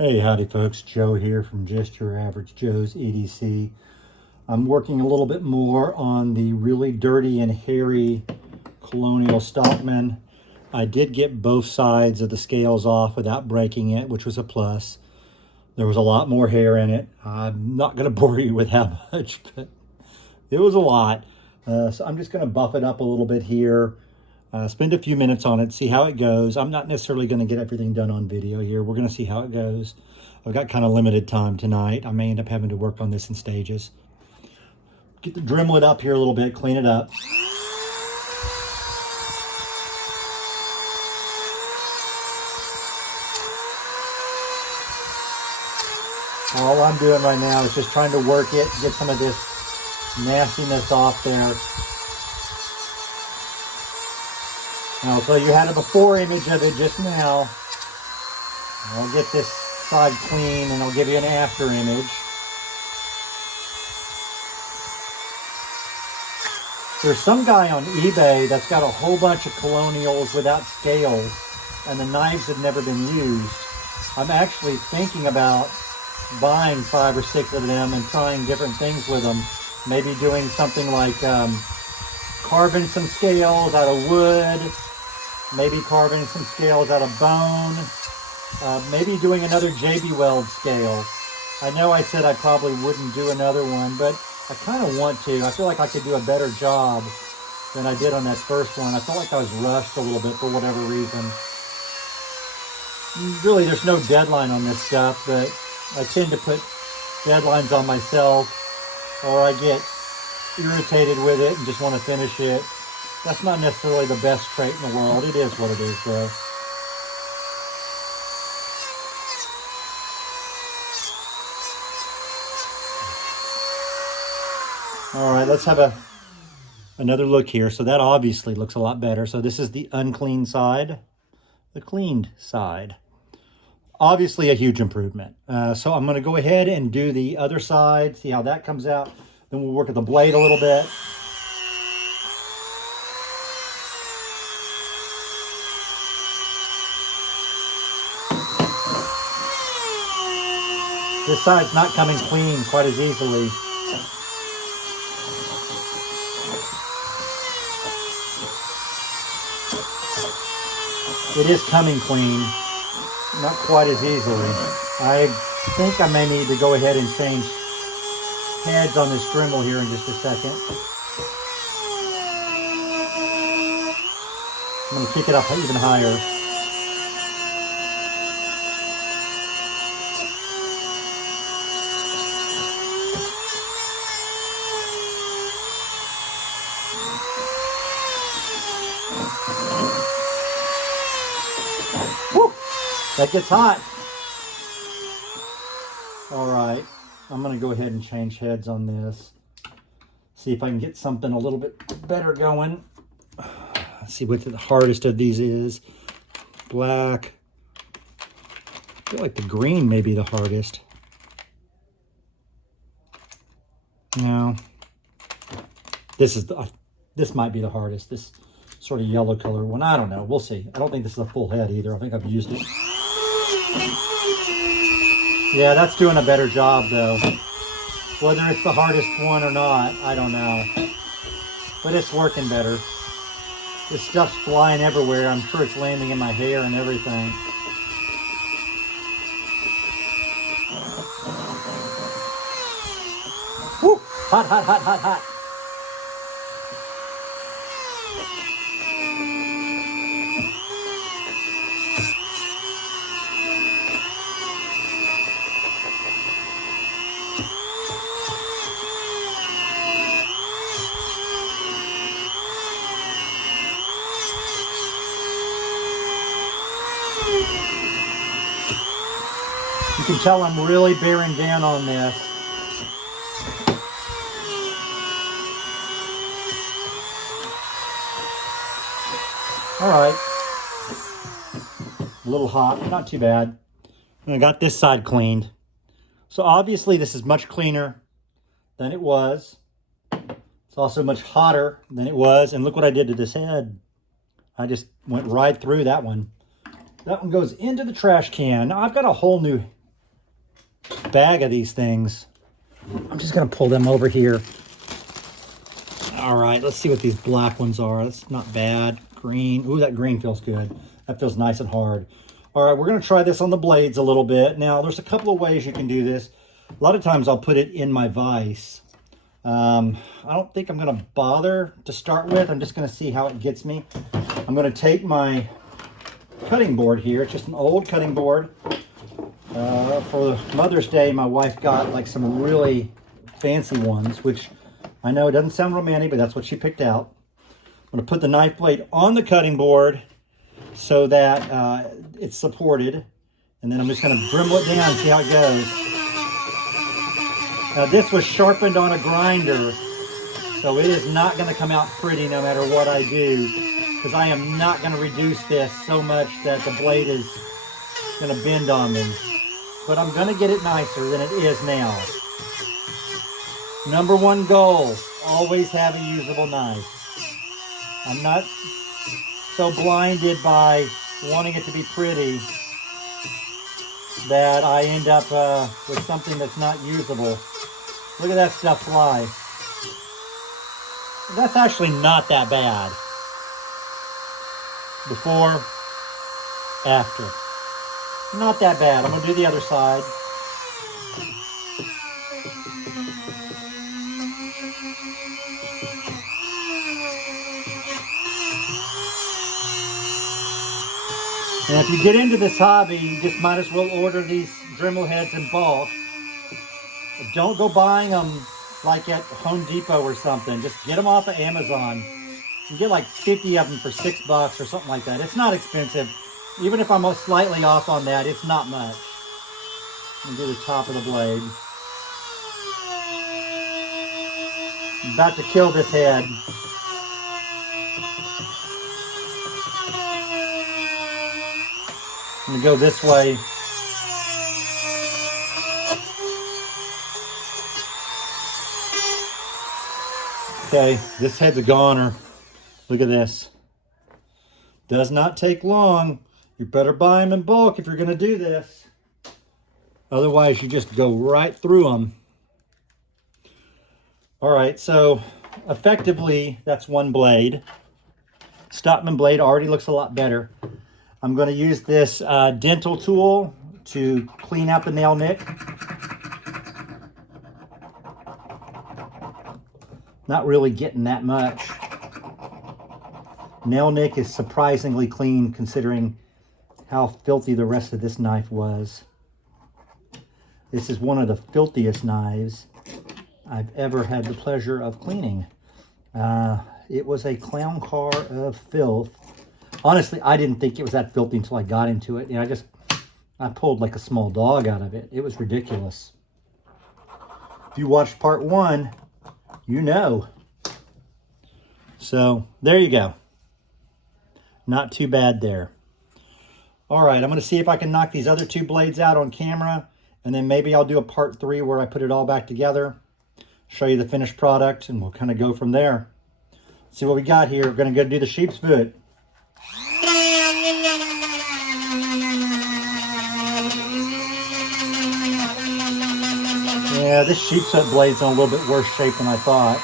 Hey, howdy folks, Joe here from Just Your Average Joe's EDC. I'm working a little bit more on the really dirty and hairy Colonial Stockman. I did get both sides of the scales off without breaking it, which was a plus. There was a lot more hair in it. I'm not going to bore you with how much, but it was a lot. So I'm just going to buff it up a little bit here. Spend a few minutes on it, see how it goes. I'm not necessarily going to get everything done on video here. We're going to see how it goes. I've got kind of limited time tonight. I may end up having to work on this in stages. Get the Dremel up here a little bit, clean it up. All I'm doing right now is just trying to work it, get some of this nastiness off there. Now, so you had a before image of it just now. I'll get this side clean and I'll give you an after image. There's some guy on eBay that's got a whole bunch of Colonials without scales and the knives have never been used. I'm actually thinking about buying 5 or 6 of them and trying different things with them. Maybe doing something like carving some scales out of wood, maybe carving some scales out of bone, maybe doing another JB Weld scale. I know I said I probably wouldn't do another one, but I kind of want to. I feel like I could do a better job than I did on that first one. I felt like I was rushed a little bit for whatever reason. Really, there's no deadline on this stuff, but I tend to put deadlines on myself, or I get irritated with it and just want to finish it. That's not necessarily the best trait in the world. It is what it is, though. All right, let's have another look here. So that obviously looks a lot better. So this is the unclean side, the cleaned side. Obviously a huge improvement. So I'm going to go ahead and do the other side, see how that comes out. Then we'll work at the blade a little bit. This side's not coming clean quite as easily. It is coming clean, not quite as easily. I think I may need to go ahead and change heads on this Dremel here in just a second. I'm going to kick it up even higher. Woo! That gets hot. All right, I'm going to go ahead and change heads on this. See if I can get something a little bit better going. Let's see what the hardest of these is. Black. I feel like the green may be the hardest. No. This might be the hardest. This sort of yellow color one. I don't know. We'll see. I don't think this is a full head either. I think I've used it. Yeah, that's doing a better job though. Whether it's the hardest one or not, I don't know. But it's working better. This stuff's flying everywhere. I'm sure it's landing in my hair and everything. Woo! Hot, hot, hot, hot, hot. You can tell I'm really bearing down on this. All right. A little hot, not too bad. And I got this side cleaned. So obviously this is much cleaner than it was. It's also much hotter than it was. And look what I did to this head. I just went right through that one. That one goes into the trash can. Now I've got a whole new bag of these things. I'm just going to pull them over here. All right, let's see what these black ones are. That's not bad. Green. Ooh, that green feels good. That feels nice and hard. All right, we're going to try this on the blades a little bit. Now, there's a couple of ways you can do this. A lot of times I'll put it in my vise. I don't think I'm going to bother to start with. I'm just going to see how it gets me. I'm going to take my cutting board here. It's just an old cutting board. For Mother's Day, my wife got like some really fancy ones, which I know it doesn't sound romantic, but that's what she picked out. I'm going to put the knife blade on the cutting board so that it's supported. And then I'm just going to Dremel it down and see how it goes. Now this was sharpened on a grinder, so it is not going to come out pretty no matter what I do, because I am not going to reduce this so much that the blade is going to bend on me. But I'm going to get it nicer than it is now. Number one goal, always have a usable knife. I'm not so blinded by wanting it to be pretty that I end up with something that's not usable. Look at that stuff fly. That's actually not that bad. Before, after. Not that bad. I'm going to do the other side. And if you get into this hobby, you just might as well order these Dremel heads in bulk. Don't go buying them like at Home Depot or something. Just get them off of Amazon. You get like 50 of them for $6 or something like that. It's not expensive. Even if I'm slightly off on that, it's not much. Let me do the top of the blade. I'm about to kill this head. I'm going to go this way. Okay, this head's a goner. Look at this. Does not take long. You better buy them in bulk if you're going to do this. Otherwise, you just go right through them. All right, so effectively, that's one blade. Stockman blade already looks a lot better. I'm going to use this dental tool to clean out the nail nick. Not really getting that much. Nail nick is surprisingly clean considering how filthy the rest of this knife was. This is one of the filthiest knives I've ever had the pleasure of cleaning. It was a clown car of filth. Honestly, I didn't think it was that filthy until I got into it. And I pulled like a small dog out of it. It was ridiculous. If you watched part 1, you know. So there you go. Not too bad there. All right, I'm going to see if I can knock these other 2 blades out on camera. And then maybe I'll do a part 3 where I put it all back together. Show you the finished product and we'll kind of go from there. See what we got here. We're going to go do the sheep's foot. Yeah, this sheep's foot blade's in a little bit worse shape than I thought.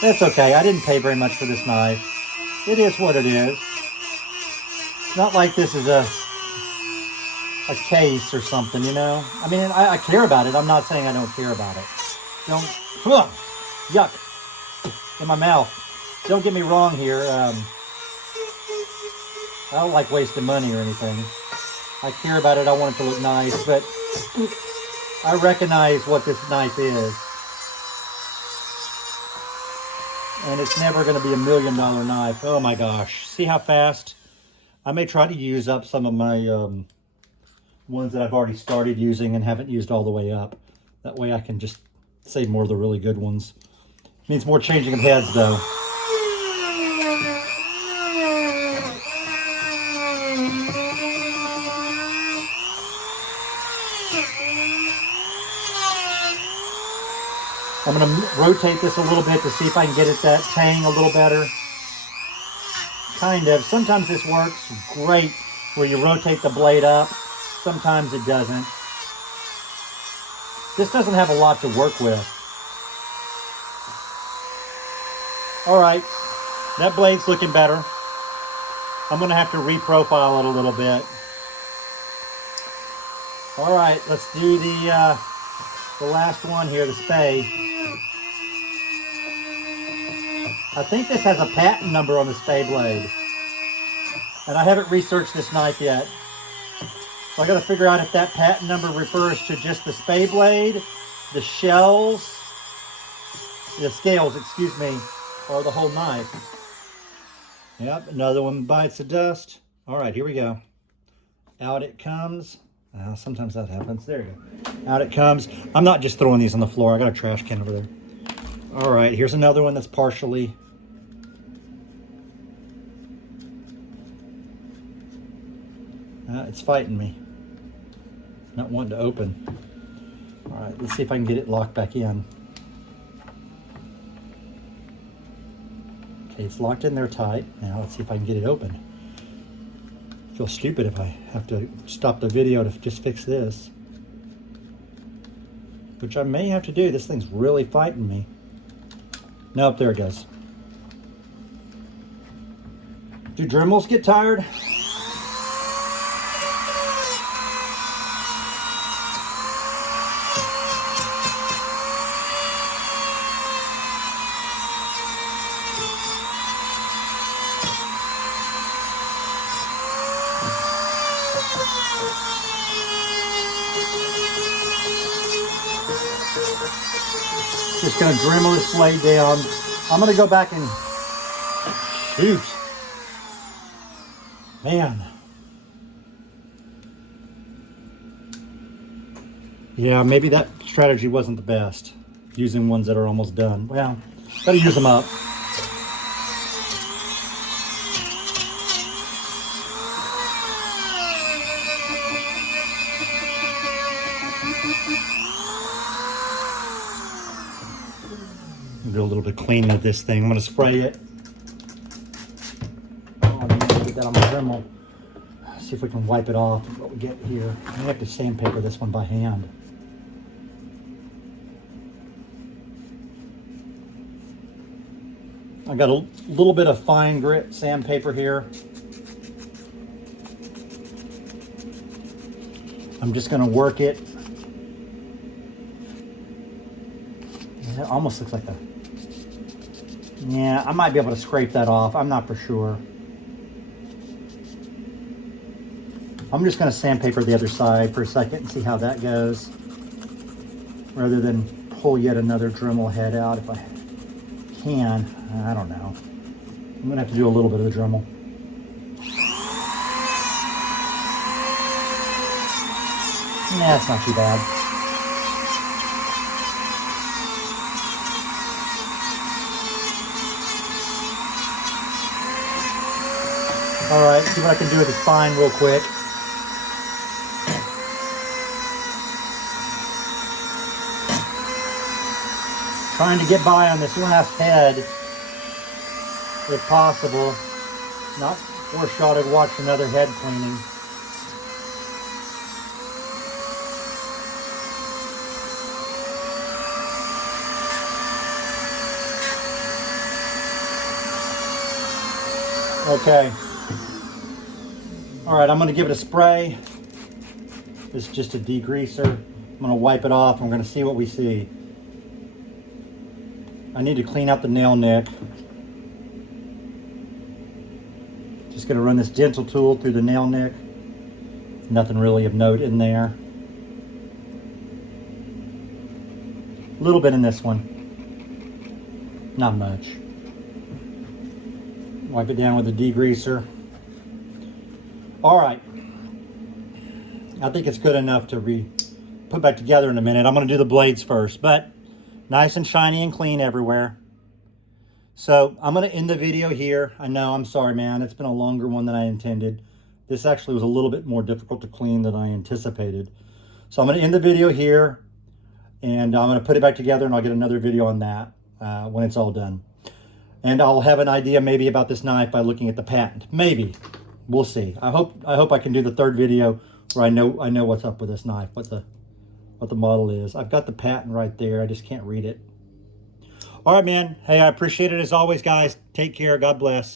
That's okay. I didn't pay very much for this knife. It is what it is. It's not like this is a case or something, you know? I mean, I care about it. I'm not saying I don't care about it. Ugh, yuck in my mouth. Don't get me wrong here. I don't like wasting money or anything. I care about it. I want it to look nice, but I recognize what this knife is. And it's never going to be $1 million knife. Oh my gosh. See how fast? I may try to use up some of my ones that I've already started using and haven't used all the way up. That way I can just save more of the really good ones. Means more changing of heads though. I'm going to rotate this a little bit to see if I can get it that tang a little better. Kind of. Sometimes this works great where you rotate the blade up. Sometimes it doesn't. This doesn't have a lot to work with. All right, that blade's looking better. I'm gonna have to reprofile it a little bit. All right, let's do the last one here, the spade. I think this has a patent number on the spade blade. And I haven't researched this knife yet. So I gotta figure out if that patent number refers to just the spade blade, the scales, excuse me, or the whole knife. Yep, another one bites the dust. All right, here we go. Out it comes. Sometimes that happens. There you go. Out it comes. I'm not just throwing these on the floor. I got a trash can over there. All right, here's another one that's partially. It's fighting me. Not wanting to open. All right, let's see if I can get it locked back in. Okay, it's locked in there tight. Now let's see if I can get it open. I feel stupid if I have to stop the video to just fix this. Which I may have to do. This thing's really fighting me. Nope, there it goes. Do Dremels get tired? Just gonna Dremel this blade down. I'm gonna go back and shoot. Man. Yeah, maybe that strategy wasn't the best. Using ones that are almost done. Well, gotta use them up. Do a little bit of cleaning of this thing. I'm going to spray it. Oh, I need to get that on my Dremel. See if we can wipe it off. What we get here. I have to sandpaper this one by hand. I got a little bit of fine grit sandpaper here. I'm just going to work it. It almost looks like a... Yeah, I might be able to scrape that off. I'm not for sure. I'm just going to sandpaper the other side for a second and see how that goes. Rather than pull yet another Dremel head out if I can. I don't know. I'm going to have to do a little bit of the Dremel. Nah, it's not too bad. All right, see what I can do with the spine real quick. Trying to get by on this last head, if possible. Not foreshadowed, watch another head cleaning. Okay. All right, I'm going to give it a spray. This is just a degreaser. I'm going to wipe it off. I'm going to see what we see. I need to clean out the nail nick. Just going to run this dental tool through the nail nick. Nothing really of note in there. A little bit in this one. Not much. Wipe it down with a degreaser. All right, I think it's good enough to put back together in a minute. I'm going to do the blades first, but nice and shiny and clean everywhere. So I'm going to end the video here. I know, I'm sorry, man. It's been a longer one than I intended. This actually was a little bit more difficult to clean than I anticipated. So I'm going to end the video here, and I'm going to put it back together, and I'll get another video on that when it's all done. And I'll have an idea maybe about this knife by looking at the patent. Maybe. we'll see. I hope I can do the third video where I know what's up with this knife, what the model is. I've got the patent right there. I just can't read it. All right, man. Hey, I appreciate it as always, guys. Take care. God bless.